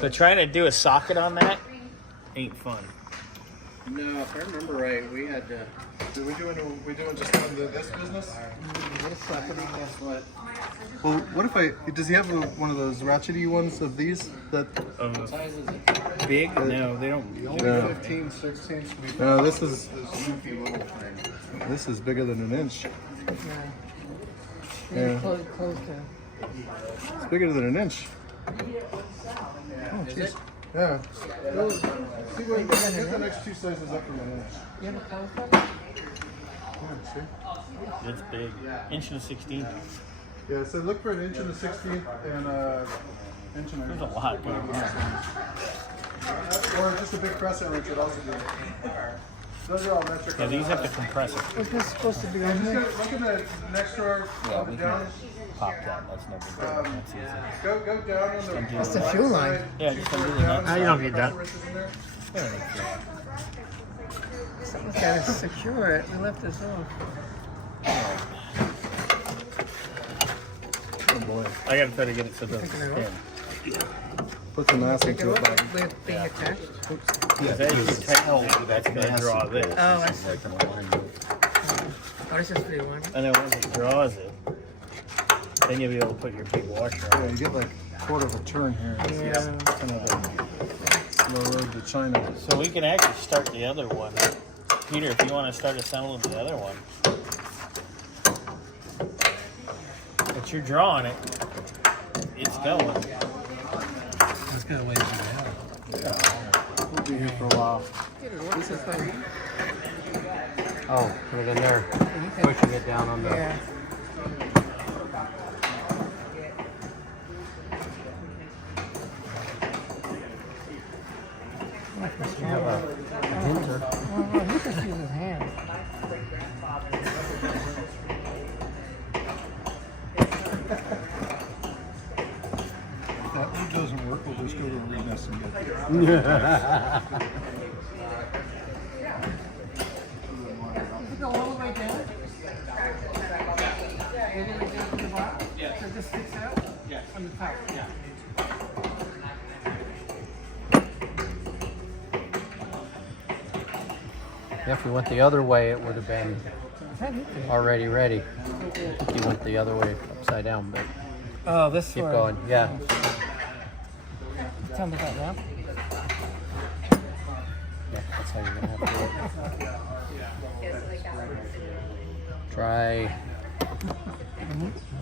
But trying to do a socket on that ain't fun. No, if I remember right, we had to. We doing just this business? What? Well, what if does he have one of those ratchety ones of these? That What size is it? Big? No, they don't. Yeah. 15, 16. No, this is Little thing. this is bigger than an inch. Yeah. Yeah. Close to. It's bigger than an inch. Oh, Is jeez. it? Yeah. Get the next two sizes up from an inch. You have a close up? Yeah, see? It's big. Inch and a 16th. Yeah, so look for an inch and a 16th and inch and There's a a lot going on. or just a big crescent wrench would also do. Those are all metric. Yeah, these have to compress it. Was this supposed to be on Just here? look in the next drawer, Yeah, up we and can down. pop that. That's no big deal. That's easy. Go down on the That's the fuel line. Yeah, just undo the nuts. Ah, you don't need that. wrenches in there. They don't need to. Someone's got to secure it. We left this off. Oh boy. I gotta try to get it so it doesn't Picking it spin. Put some mass Take it into it, over buddy. with being attached. Because as you tighten it, that's gonna draw this. Oh, I see. Oh, this is for the one. And then once it draws it, then you'll be able to put your big washer Yeah, on. you get like a quarter of a turn here. Yeah. Kind of a slow road to China. So we can actually start the other one. Peter, if you want to start assembling the other one. But you're drawing it. It's going. That's got a ways to go. We'll be here for a while. This is fun. Oh, put it in there. Pushing it down on the. Yeah. You have a hinter. Well, he just uses his hand. If that one doesn't work, we'll just go to a remess and get it. Go all the way down? All the way down to the bottom? Yeah. So it just sticks out? Yeah. On the top? Yeah. If we went the other way, it would have been already ready. If you went the other way, upside down, but Oh, this keep one. going. Yeah. Tell me that now. Yeah, that's how you're gonna have to do it. Try.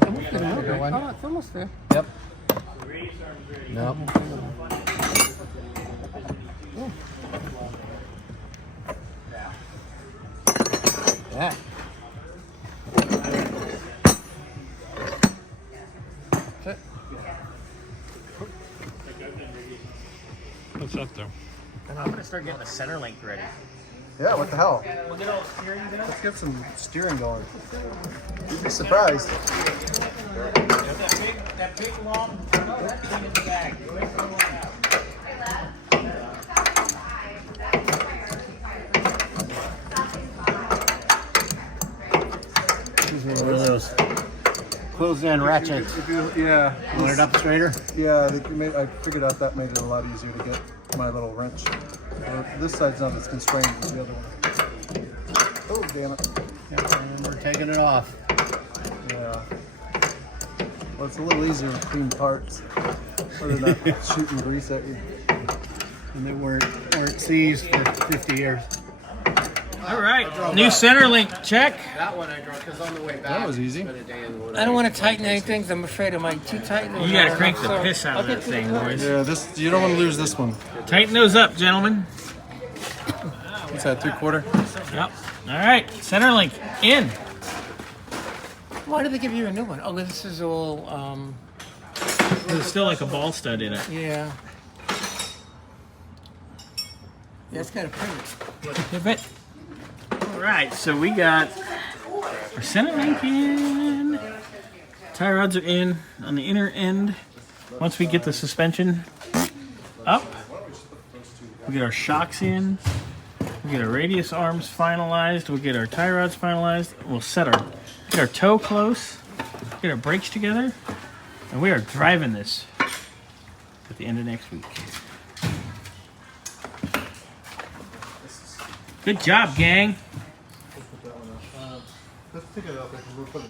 Almost good enough. Good one. Oh, it's almost there. Yep. Nope. Yeah. That's it. What's up there? And I'm gonna start getting the center link ready. Yeah, what the hell? We'll get all the steering going. Let's get some steering going. You'd be surprised. That big long that thing in the back. These are one of those closed-end ratchets. Yeah. Want it up straighter? Yeah, I figured out that made it a lot easier to get my little wrench. This side's not as constrained as the other one. Oh, damn it. Yeah, and we're taking it off. Yeah. Well, it's a little easier with clean parts. So they're not shooting grease at you. And they weren't seized for 50 years. All right, new center link check. That one I drove because on the way back. That was easy. I don't want to tighten anything 'cause I'm afraid it might too tight. You gotta crank the piss out of that thing, boys. Yeah, you don't want to lose this one. Tighten those up, gentlemen. What's that, 3/4? Yep. All right, center link in. Why did they give you a new one? Oh, this is all, There's still like a ball stud in it. yeah. Yeah, it's kind of pretty. I bet. All right, so we got our center link in. Tie rods are in on the inner end. Once we get the suspension up, we get our shocks in. We get our radius arms finalized. We'll get our tie rods finalized. We'll get our toe close. Get our brakes together, and we are driving this. The at the end of next week. Good job, gang. Let's pick it up. We'll put it